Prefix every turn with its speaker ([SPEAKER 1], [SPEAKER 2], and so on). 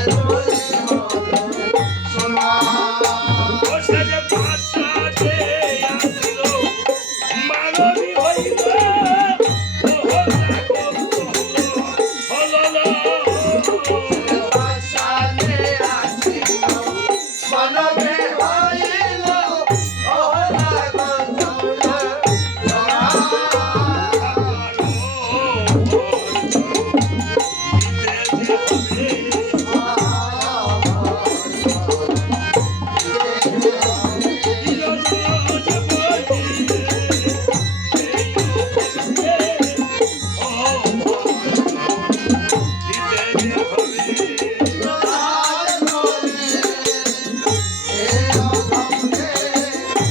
[SPEAKER 1] Hallelujah.